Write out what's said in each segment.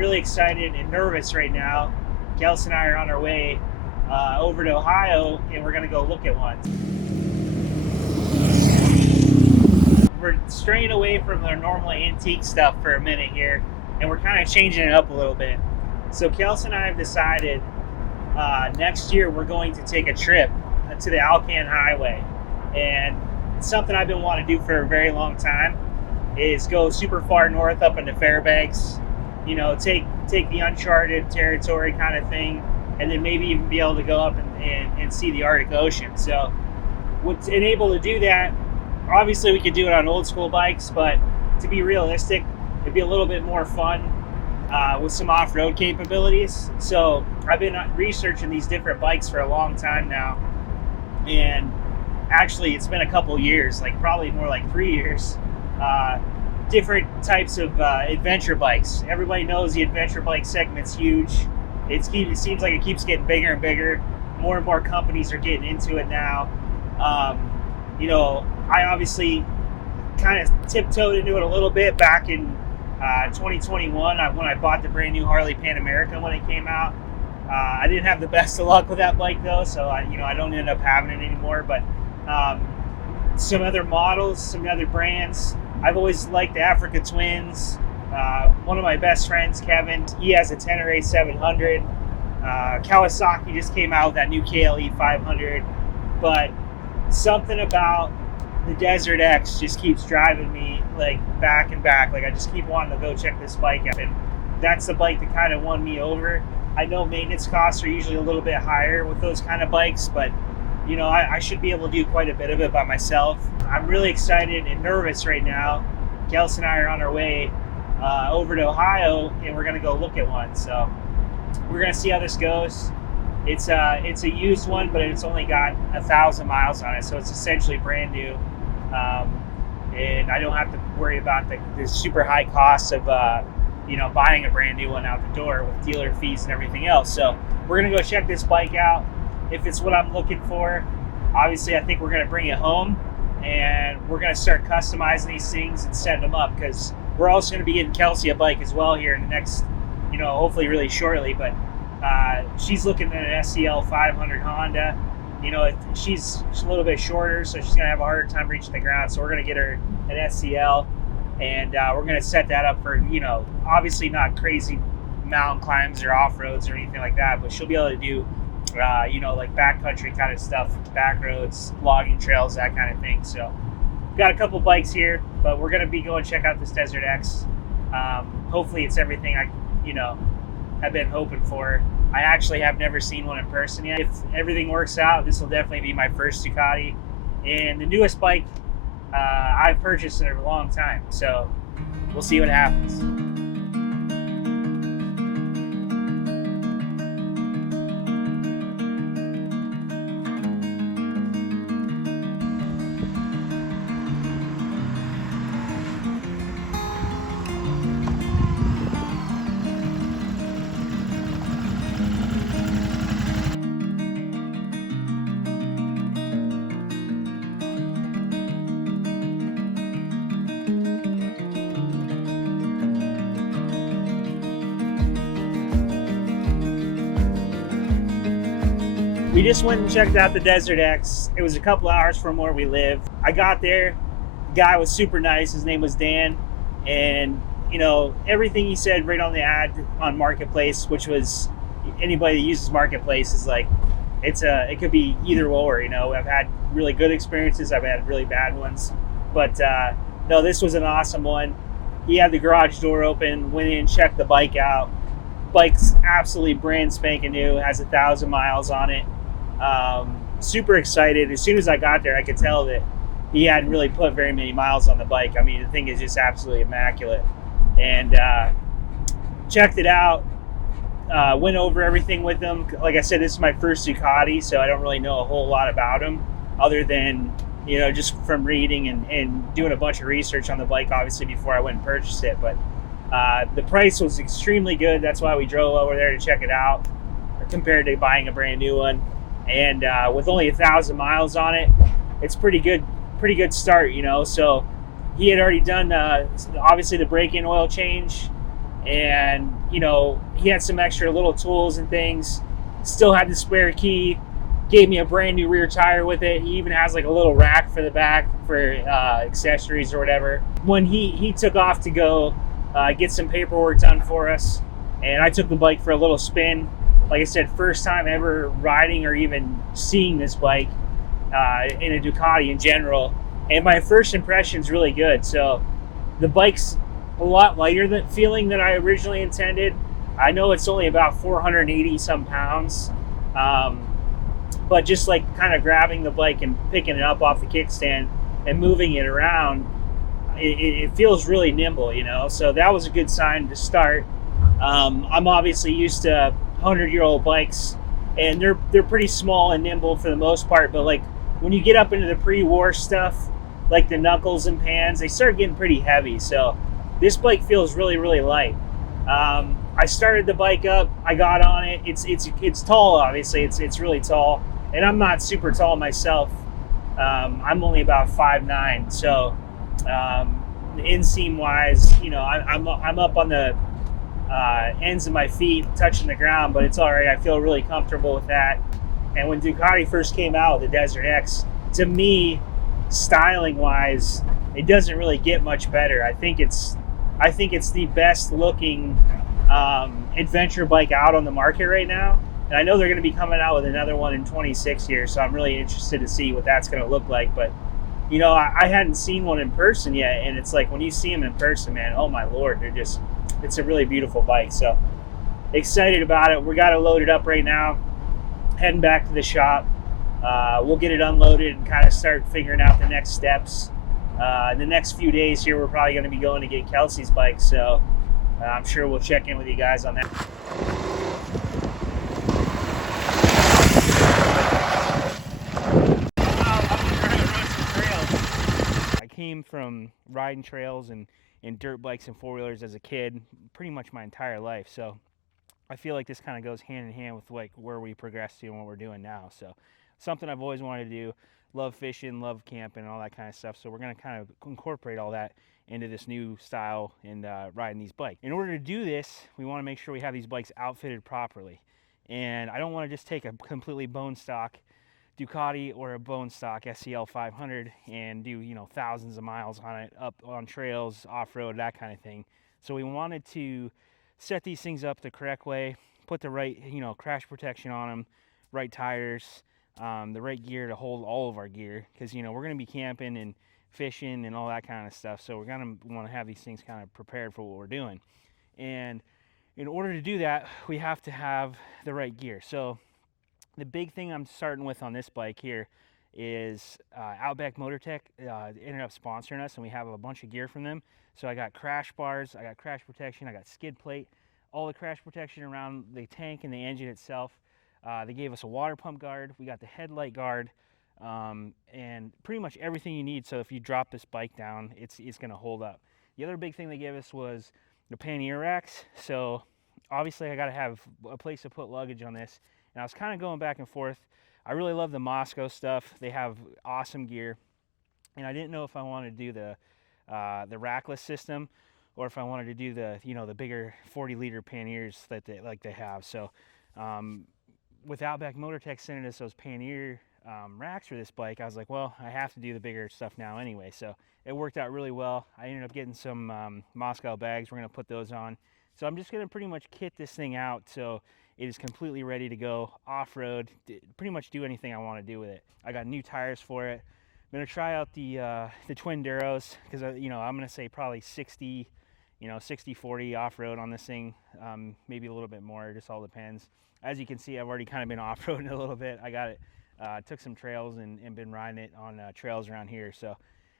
really excited and nervous right now. Kelsey and I are on our way over to Ohio, and we're going to go look at one. We're straying away from our normal antique stuff for a minute here, and we're kind of changing it up a little bit. So Kelsey and I have decided next year we're going to take a trip to the Alcan highway, and it's something I've been wanting to do for a very long time, is go super far north up into Fairbanks, you know, take the uncharted territory kind of thing, and then maybe even be able to go up and see the Arctic Ocean. So what's able to do that, obviously we could do it on old school bikes, but to be realistic, it'd be a little bit more fun with some off-road capabilities. So I've been researching these different bikes for a long time now, and actually it's been a couple years, like probably more like 3 years. Different types of adventure bikes. Everybody knows the adventure bike segment's huge. It seems like it keeps getting bigger and bigger. More and more companies are getting into it now. You know, I obviously kind of tiptoed into it a little bit back in 2021 when I bought the brand new Harley Pan America when it came out. I didn't have the best of luck with that bike though, so I don't end up having it anymore. But some other models, some other brands. I've always liked the Africa Twins. One of my best friends, Kevin, he has a Tenere 700. Kawasaki just came out with that new KLE500. But something about the Desert X just keeps driving me like back and back. Like I just keep wanting to go check this bike out, and that's the bike that kind of won me over. I know maintenance costs are usually a little bit higher with those kind of bikes, but you know, I should be able to do quite a bit of it by myself. I'm really excited and nervous right now. Kelsey and I are on our way over to Ohio, and we're going to go look at one. So we're going to see how this goes. It's a used one, but it's only got 1,000 miles on it, so it's essentially brand new. And I don't have to worry about the super high costs of buying a brand new one out the door with dealer fees and everything else. So we're going to go check this bike out. If it's what I'm looking for, obviously I think we're going to bring it home, and we're going to start customizing these things and setting them up, because we're also going to be getting Kelsey a bike as well here in the next, hopefully really shortly. But she's looking at an SCL500 Honda. She's a little bit shorter, so she's going to have a harder time reaching the ground. So we're going to get her an SCL, and we're going to set that up for, obviously not crazy mountain climbs or off-roads or anything like that, but she'll be able to do like backcountry kind of stuff, back roads, logging trails, that kind of thing. So we've got a couple bikes here, but we're going to be going to check out this Desert X. Hopefully it's everything I've been hoping for. I actually have never seen one in person yet. If everything works out, this will definitely be my first Ducati, and the newest bike I've purchased in a long time. So we'll see what happens. We just went and checked out the Desert X. It was a couple hours from where we live. I got there, the guy was super nice. His name was Dan, and everything he said right on the ad on Marketplace, which was, anybody that uses Marketplace is like, it could be either or. I've had really good experiences, I've had really bad ones, but no, this was an awesome one. He had the garage door open, went in, checked the bike out. Bike's absolutely brand spanking new, has 1,000 miles on it. Super excited. As soon as I got there, I could tell that he hadn't really put very many miles on the bike. I mean, the thing is just absolutely immaculate. And checked it out, went over everything with him. Like I said, this is my first Ducati, so I don't really know a whole lot about him, other than just from reading and doing a bunch of research on the bike, obviously, before I went and purchased it. But the price was extremely good. That's why we drove over there to check it out, compared to buying a brand new one. And with only 1,000 miles on it, it's pretty good start. So he had already done obviously the break-in oil change, and you know, he had some extra little tools and things. Still had the spare key. Gave me a brand new rear tire with it. He even has like a little rack for the back for accessories or whatever. When he took off to go get some paperwork done for us, and I took the bike for a little spin. Like I said, first time ever riding or even seeing this bike in a Ducati in general. And my first impression is really good. So the bike's a lot lighter than I originally intended. I know it's only about 480 some pounds. But just like kind of grabbing the bike and picking it up off the kickstand and moving it around, it feels really nimble, you know. So that was a good sign to start. I'm obviously used to 100-year-old bikes, and they're pretty small and nimble for the most part. But like when you get up into the pre-war stuff, like the knuckles and pans, they start getting pretty heavy. So this bike feels really, really light. I started the bike up. I got on it. It's tall. Obviously, it's really tall, and I'm not super tall myself. I'm only about 5'9", so inseam wise, you know, I'm up on the ends of my feet touching the ground, but it's all right. I feel really comfortable with that. And when Ducati first came out with the Desert X, to me, styling wise, it doesn't really get much better. I think it's the best looking adventure bike out on the market right now. And I know they're going to be coming out with another one in 26 here, so I'm really interested to see what that's going to look like. But you know, I hadn't seen one in person yet, and it's like when you see them in person, man, oh my lord, it's a really beautiful bike. So excited about it. We got it loaded up right now, heading back to the shop. We'll get it unloaded and kind of start figuring out the next steps. In the next few days here, we're probably going to be going to get Kelsey's bike, so I'm sure we'll check in with you guys on that. I came from riding trails and dirt bikes and four-wheelers as a kid pretty much my entire life, so I feel like this kind of goes hand in hand with like where we progress to and what we're doing now. So something I've always wanted to do. Love fishing, love camping, and all that kind of stuff. So we're going to kind of incorporate all that into this new style and riding these bikes. In order to do this, we want to make sure we have these bikes outfitted properly. And I don't want to just take a completely bone stock Ducati or a bone stock SCL500 and do, you know, thousands of miles on it, up on trails, off-road, that kind of thing. So we wanted to set these things up the correct way, put the right, you know, crash protection on them, right tires, the right gear to hold all of our gear, because, you know, we're going to be camping and fishing and all that kind of stuff. So we're going to want to have these things kind of prepared for what we're doing. And in order to do that, we have to have the right gear. So the big thing I'm starting with on this bike here is Outback Motortech ended up sponsoring us, and we have a bunch of gear from them. So I got crash bars, I got crash protection, I got skid plate, all the crash protection around the tank and the engine itself. They gave us a water pump guard, we got the headlight guard, and pretty much everything you need, so if you drop this bike down, it's going to hold up. The other big thing they gave us was the pannier racks. So obviously I got to have a place to put luggage on this, and I was kind of going back and forth. I really love the Moscow stuff. They have awesome gear, and I didn't know if I wanted to do the rackless system or if I wanted to do the, you know, the bigger 40-liter panniers that they have. So with Outback Motortech sending us those pannier racks for this bike, I was like, well, I have to do the bigger stuff now anyway. So it worked out really well. I ended up getting some Moscow bags. We're going to put those on. So I'm just going to pretty much kit this thing out so it is completely ready to go off-road, pretty much do anything I want to do with it. I got new tires for it. I'm going to try out the twin Duros because, you know, I'm going to say probably 60, you know, 60-40 off-road on this thing, maybe a little bit more, it just all depends. As you can see, I've already kind of been off-roading a little bit. I got it, took some trails and been riding it on trails around here. So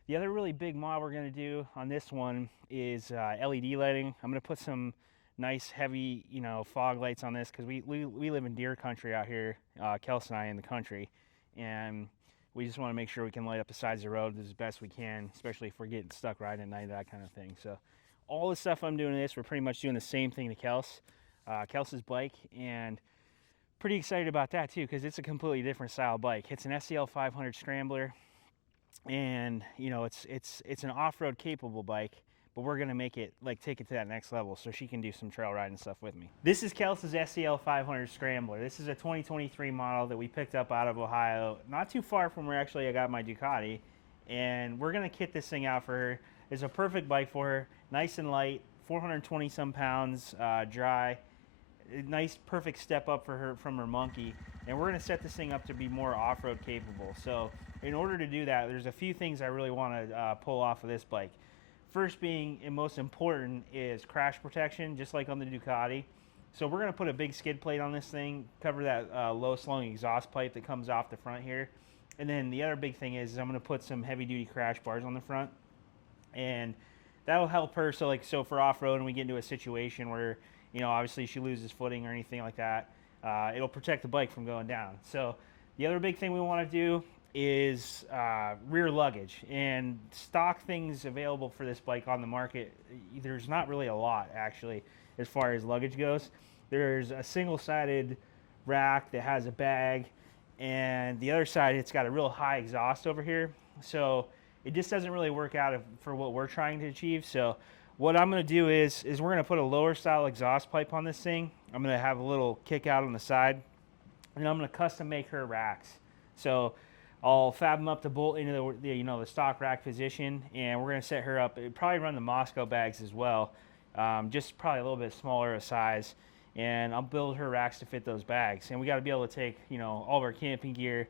the other really big mod we're going to do on this one is LED lighting. I'm going to put some nice heavy, you know, fog lights on this because we live in deer country out here, Kelsey and I in the country, and we just want to make sure we can light up the sides of the road as best we can, especially if we're getting stuck riding at night, that kind of thing. So all the stuff I'm doing in this, we're pretty much doing the same thing to Kelsey's bike, and pretty excited about that too because it's a completely different style bike. It's an SCL500 Scrambler, and you know, it's an off-road capable bike, but we're gonna make it, like, take it to that next level so she can do some trail riding stuff with me. This is Kelsey's SCL500 Scrambler. This is a 2023 model that we picked up out of Ohio, not too far from where actually I got my Ducati, and we're gonna kit this thing out for her. It's a perfect bike for her, nice and light, 420 some pounds, dry. A nice perfect step up for her from her monkey, and we're going to set this thing up to be more off-road capable. So in order to do that, there's a few things I really want to pull off of this bike. First being, and most important, is crash protection, just like on the Ducati. So we're going to put a big skid plate on this thing, cover that low slung exhaust pipe that comes off the front here. And then the other big thing is I'm going to put some heavy duty crash bars on the front, and that'll help her. So for off-road, and we get into a situation where, you know, obviously she loses footing or anything like that, it'll protect the bike from going down. So the other big thing we want to do is rear luggage, and stock things available for this bike on the market, there's not really a lot actually as far as luggage goes. There's a single-sided rack that has a bag, and the other side, it's got a real high exhaust over here, so it just doesn't really work out for what we're trying to achieve. So what I'm going to do is we're going to put a lower style exhaust pipe on this thing. I'm going to have a little kick out on the side, and I'm going to custom make her racks. So I'll fab them up to bolt into the stock rack position, and we're going to set her up. It'd probably run the Moscow bags as well, just probably a little bit smaller of size, and I'll build her racks to fit those bags. And we got to be able to take, you know, all of our camping gear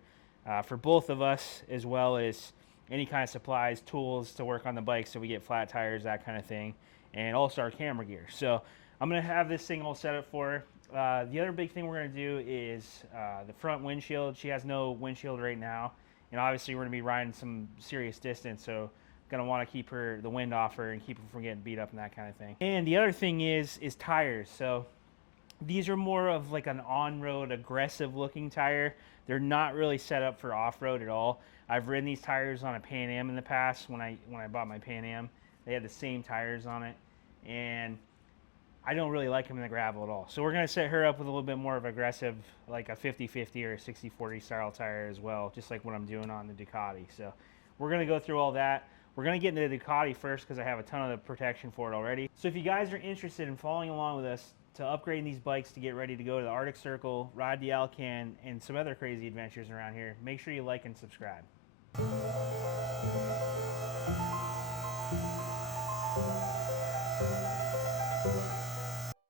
for both of us, as well as any kind of supplies, tools to work on the bike so we get flat tires, that kind of thing, and also our camera gear. So I'm going to have this thing all set up for her. The other big thing we're going to do is the front windshield. She has no windshield right now, and obviously we're going to be riding some serious distance, so going to want to keep the wind off her and keep her from getting beat up and that kind of thing. And the other thing is tires. So these are more of like an on-road aggressive looking tire. They're not really set up for off-road at all. I've ridden these tires on a Pan Am in the past. When I bought my Pan Am, they had the same tires on it, and I don't really like them in the gravel at all. So we're going to set her up with a little bit more of aggressive, like a 50-50 or a 60-40 style tire as well, just like what I'm doing on the Ducati. So we're going to go through all that. We're going to get into the Ducati first because I have a ton of the protection for it already. So if you guys are interested in following along with us to upgrade these bikes to get ready to go to the Arctic Circle, ride the Alcan, and some other crazy adventures around here, make sure you like and subscribe.